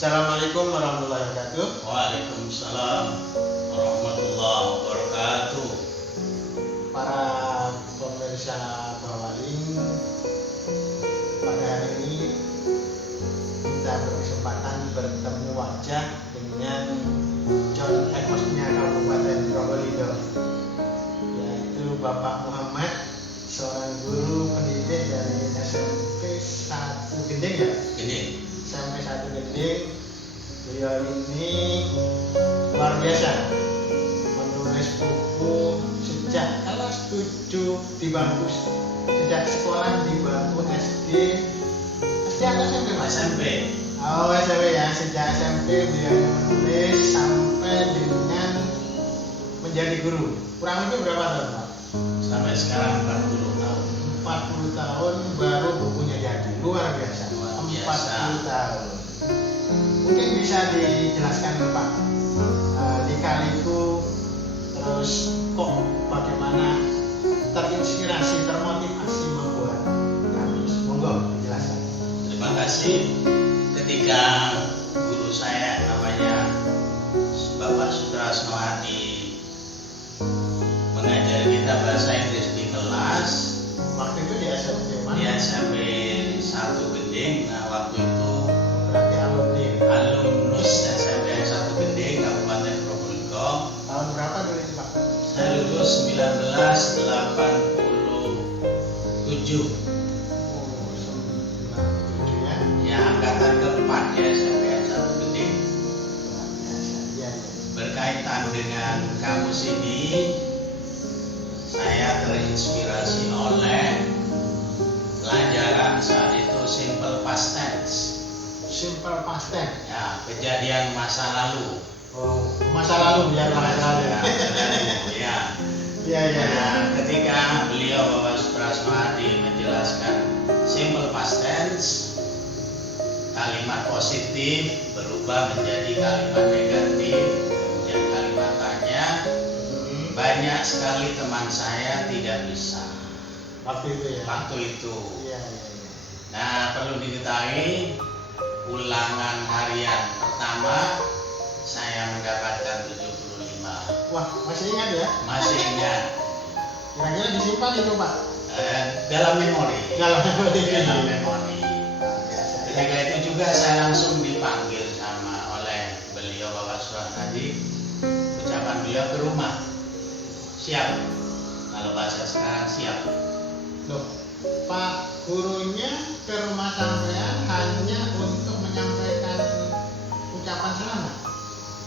Assalamualaikum warahmatullahi wabarakatuh. Waalaikumsalam warahmatullahi wabarakatuh. Para pemirsa Bawaling, pada hari ini kita berkesempatan bertemu wajah dengan John Ekosnya Kabupaten Probolinggo, yaitu Bapak Muhammad, seorang guru pendidik dari SMP 1 Gending ya? SMP 1 Gending. Beliau ini luar biasa, menulis buku sejak kelas 7 di bangku, sejak sekolah di bangku SD atau SMP Mas? SMP. Oh SMP ya, sejak SMP beliau menulis sampai dengan menjadi guru. Kurang lebih berapa tahun Pak? Sampai sekarang 40 tahun. 40 tahun baru bukunya jadi, luar biasa. Luar biasa. 40 tahun. Mungkin bisa dijelaskan Pak, lika-liku terus kok bagaimana terinspirasi, termotivasi membuat kamus. Monggo dijelaskan. Terima kasih. Ketika guru saya namanya Bapak Sutrasno Hadi mengajar kita bahasa Inggris di kelas, Waktu itu di SMP mana? di SMP 1 Gending. Nah, waktu itu Berarti alumnus SMP 1 Gending Kabupaten Probolinggo. tahun berapa dulu itu Pak? Saya lulus 1987. Oh, 97 ya. Ya, angkatan keempat ya SMP 1 Gending. Luar biasa. Iya, iya. Berkaitan dengan kamus ini, saya terinspirasi oleh pelajaran saat itu simple past tense. Simple past tense. Ya, kejadian masa lalu. Oh, masa lalu biar masa lalu. Ya, ya. Iya, iya, iya. Nah, ketika beliau Bapak Sutrasno Hadi menjelaskan simple past tense, kalimat positif berubah menjadi kalimat negatif, kemudian kalimat tanya, banyak sekali teman saya tidak bisa Waktu itu ya. waktu itu. Iya, iya, iya. Nah, perlu diketahui ulangan harian pertama saya mendapatkan 75. Wah, masih ingat ya? Masih ingat. Kira-kira disimpan itu Pak? Dalam memori. Dalam memori. Dalam memori. Biasa. Ketika itu juga saya langsung dipanggil oleh beliau Bapak Sutrasno Hadi. Ucapan beliau ke rumah. Siap. Kalau bahasa sekarang siap. Loh, Pak gurunya ke rumah sampean hanya untuk menyampaikan ucapan selamat?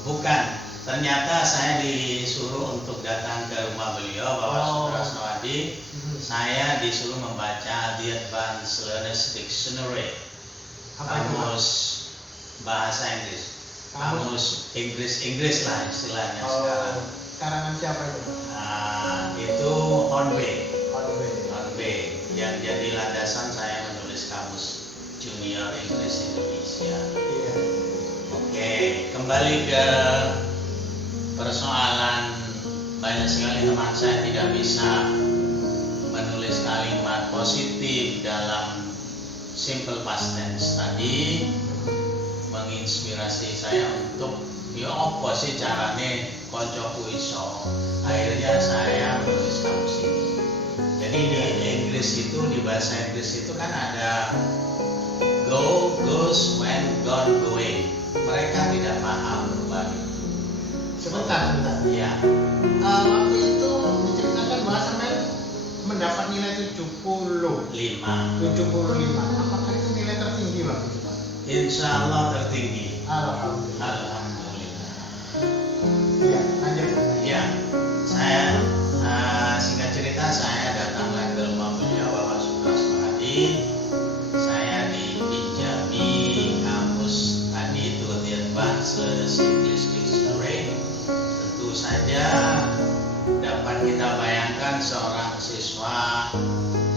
Bukan. Ternyata saya disuruh untuk datang ke rumah beliau Bapak Sutrasno Hadi. Saya disuruh membaca The Advanced Learners Dictionary. Apa itu, Pak? Kamus bahasa Inggris. Kamus Inggris lah istilahnya sekarang. Karangan siapa itu? Nah, itu Hornby. Hornby. Yang jadi landasan saya menulis kamus Junior English Indonesia. Iya. Oke, kembali ke persoalan, banyak sekali teman saya tidak bisa menulis kalimat positif dalam simple past tense tadi, menginspirasi saya untuk ya apa sih carane koncoku iso. Akhirnya saya menulis kamus ini. Jadi di Inggris itu, di bahasa Inggris itu kan ada go, goes, when, gone, going. Mereka tidak paham perubahan itu. Sebentar. Iya. Waktu itu diceritakan bahwa sampean mendapat nilai 75. 5. Apakah itu nilai tertinggi waktu itu Pak? Insya Allah tertinggi. Alhamdulillah. Alhamdulillah. Iya, lanjut. Ya, saya singkat cerita saya datanglah ke rumah beliau Bapak Sutrasno Hadi. Saya dipinjami kamus tadi itu The Advanced Learners English Dictionary. Tentu saja dapat kita bayangkan seorang siswa,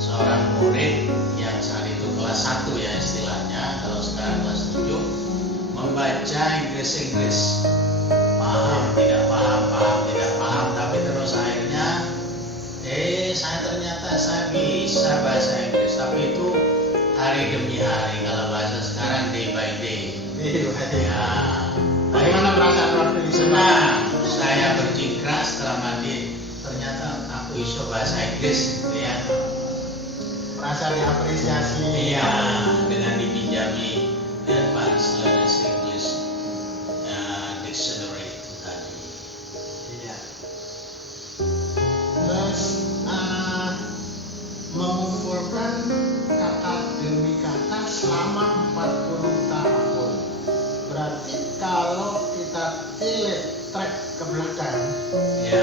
seorang murid yang saat itu kelas 1 ya istilahnya, kalau sekarang kelas 7, membaca Inggris. Paham, tidak paham, tapi terus akhirnya saya bisa bahasa Inggris, tapi itu hari demi hari, kalau bahasa sekarang day by day. Iya. Ya, Bagaimana perasaan waktu itu? senang. Saya bercingkrang setelah mandi. Ternyata aku iso bahasa Inggris gitu ya. Merasa diapresiasi. Iya, dengan dipinjami The Advanced Learners English Dictionary itu tadi. Iya. Terus mengumpulkan kata demi kata selama 40 tahun. Berarti kalau kita pilih track ke belakang, Ya,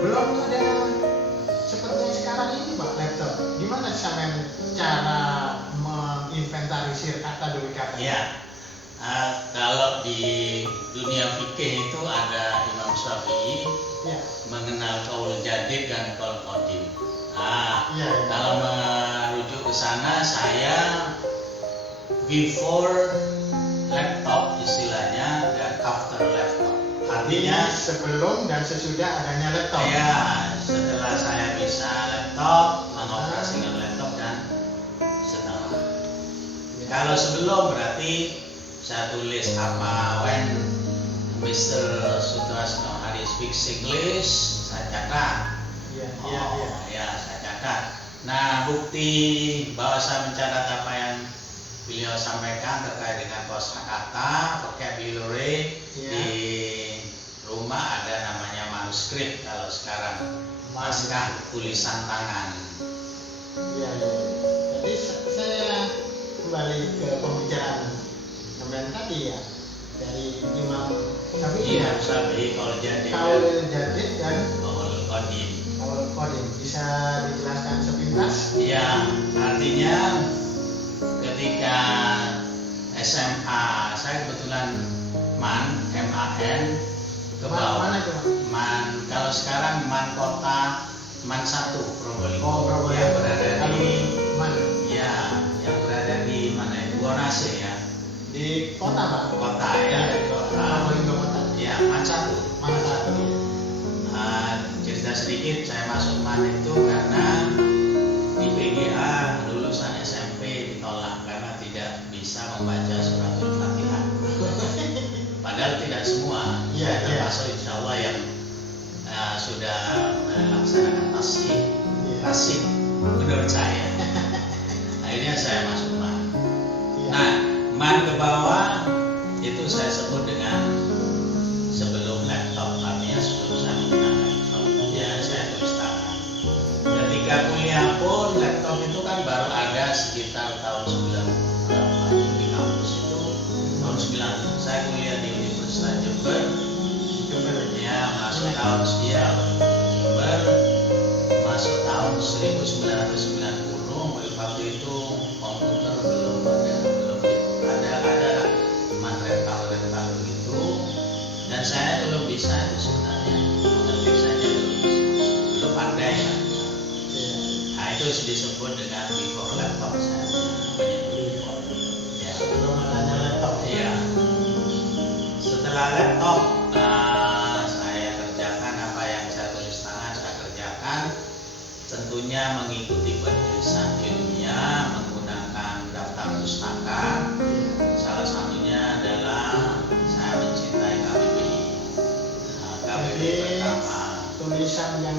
belum ada seperti yang sekarang ini Pak laptop. Gimana sampean cara menginventarisir kata demi kata? ya. Kalau di dunia fikih itu ada Imam Syafi'i Ya. mengenal qaul jadid dan qaul qadim. Iya. Kalau merujuk ke sana, saya before laptop istilahnya dan after laptop. Artinya Sebelum dan sesudah adanya laptop. ya setelah saya bisa laptop, mengoperasikan laptop dan setelah. Kalau sebelum berarti saya tulis apa when Mr. Sutrasno Hari speaks English, saya catat. Iya. Ya, saya catat. Nah, bukti bahwa saya mencatat apa yang beliau sampaikan terkait dengan kosakata, vocabulary, Iya. di rumah ada namanya manuskrip kalau sekarang, naskah tulisan tangan. Iya. Jadi saya kembali ke pembicaraan namanya tadi ya, dari Imam Syafi'i Iya, ya, Syafi'i kalau jadi Qaul Jadid dan qaul qadim. Qaul Qadim. Bisa dijelaskan sepintas? Iya, artinya ketika SMA saya kebetulan MAN ke bawah. Mana itu Pak? MAN kalau sekarang MAN kota MAN 1 Probolinggo. Oh, Probolinggo. Yang berada di mana? ya yang berada di mana itu Buanase ya, Di kota Pak? kota ya, di kota. Probolinggo kota. Ya, MAN 1. Mana satu ya? Cerita sedikit, saya masuk MAN itu karena di PGA lulusan SMP ditolak karena tidak bisa membaca suratul Fatihah. Padahal tidak semua, Iya, saya iya. termasuk insya Allah yang sudah melaksanakan tasik menurut saya. Akhirnya saya masuk MAN. Iya. Nah, MAN ke bawah itu saya sebut dengan sebelum laptop, artinya sebelum saya mengenal laptop. Ya, saya tulis tangan. Ketika kuliah pun laptop itu kan baru ada sekitar tahun 90 berapa di kampus itu tahun 90. Saya kuliah di Universitas Jember. Ya, masuk tahun Jember masuk tahun 1990. Waktu itu komputer belum ada rental begitu, dan saya belum bisa itu sebenarnya mengetik saja belum pandai lah. Nah, itu disebut dengan before laptop saya menyebut. Ya. Sebelum adanya laptop. Iya. Setelah laptop, saya kerjakan apa yang saya tulis tangan, saya kerjakan. Tentunya mengikuti penulisan ilmiah menggunakan daftar pustaka. Salah satunya adalah saya mencintai KBBI. KBBI pertama. Tulisan yang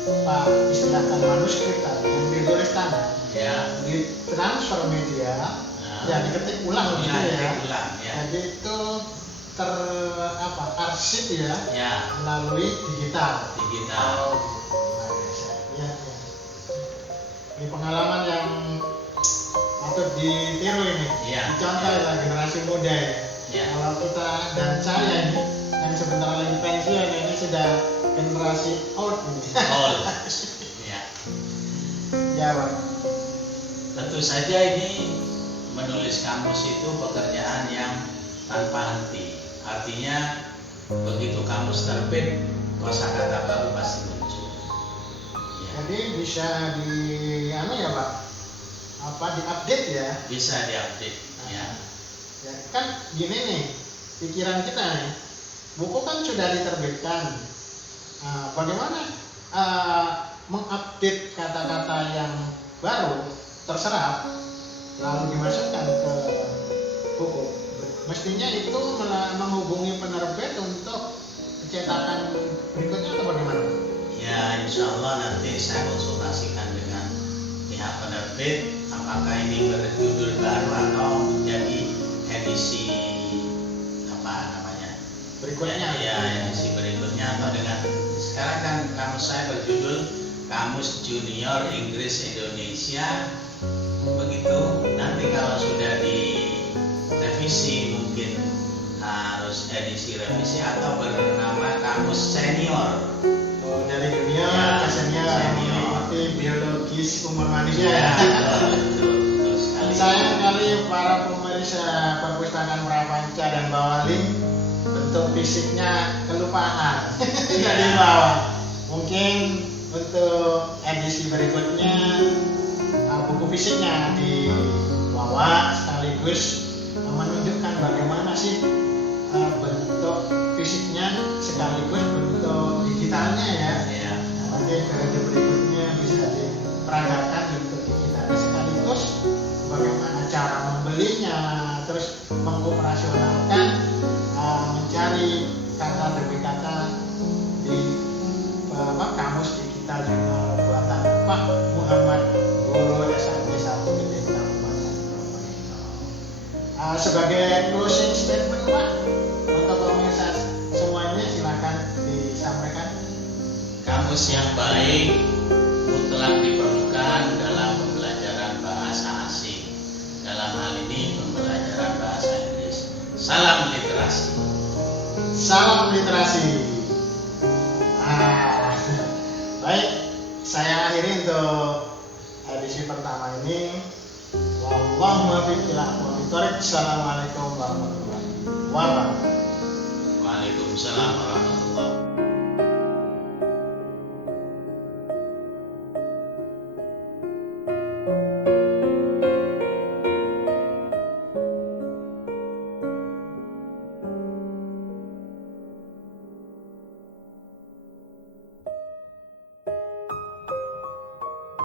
Pak istilahkan manuskrip tadi, yang ditulis tangan, Ya. ditransfer media, ya diketik ulang gitu ya. Ulang, ya. Jadi itu arsip ya, Ya. melalui digital. Digital. Ya. Ini pengalaman yang patut ditiru ini, Iya. dicontoh ya generasi muda ya. Ya. Kalau kita dan saya ini yang sebentar lagi pensiun ini sudah generasi old ini. All. Ya. Ya Pak. Tentu saja ini menulis kamus itu pekerjaan yang tanpa henti. Artinya begitu kamus terbit, kosakata baru pasti muncul. Ya. Jadi bisa ya Pak, diupdate ya. Bisa diupdate. Ya. Ya kan gini nih, pikiran kita nih, buku kan sudah diterbitkan. Bagaimana mengupdate kata-kata yang baru terserap lalu dimasukkan ke buku? mestinya itu menghubungi penerbit untuk cetakan berikutnya atau bagaimana? Ya, insya Allah nanti saya konsultasikan dengan pihak penerbit apakah ini berjudul baru atau menjadi edisi apa namanya Berikutnya? ya edisi berikutnya, atau dengan sekarang kan kamus saya berjudul Kamus Junior Inggris Indonesia. Begitu nanti kalau sudah direvisi mungkin harus edisi revisi atau bernama Kamus Senior. Oh, dari junior Ya, ke senior, senior. mengikuti biologis umur manusia. Ya, betul sekali. Sayang sekali para pemirsa perpustakaan Prapanca dan Bawali, bentuk fisiknya kelupaan. Tidak dibawa. Mungkin untuk edisi berikutnya buku fisiknya dibawa sekaligus menunjukkan bagaimana sih bentuk fisiknya sekaligus bentuk digitalnya ya. Ya. Nanti periode berikutnya bisa diperagakan bentuk digitalnya sekaligus bagaimana cara membelinya, terus mengoperasionalkan, mencari kata demi kata di kamus digital jurnal buatan Pak Muhammad Guru SMP 1 di Kabupaten Probolinggo. Sebagai closing statement Pak, untuk pemirsa semuanya silakan disampaikan. Kamus yang baik mutlak diperlukan dalam pembelajaran bahasa asing. Dalam hal ini pembelajaran bahasa Inggris. Salam literasi. Salam literasi. Baik, saya akhiri untuk edisi pertama ini. Wallahumma biqil aqwamit thoriq. Assalamualaikum warahmatullahi wabarakatuh. Waalaikumsalam warahmatullahi wabarakatuh.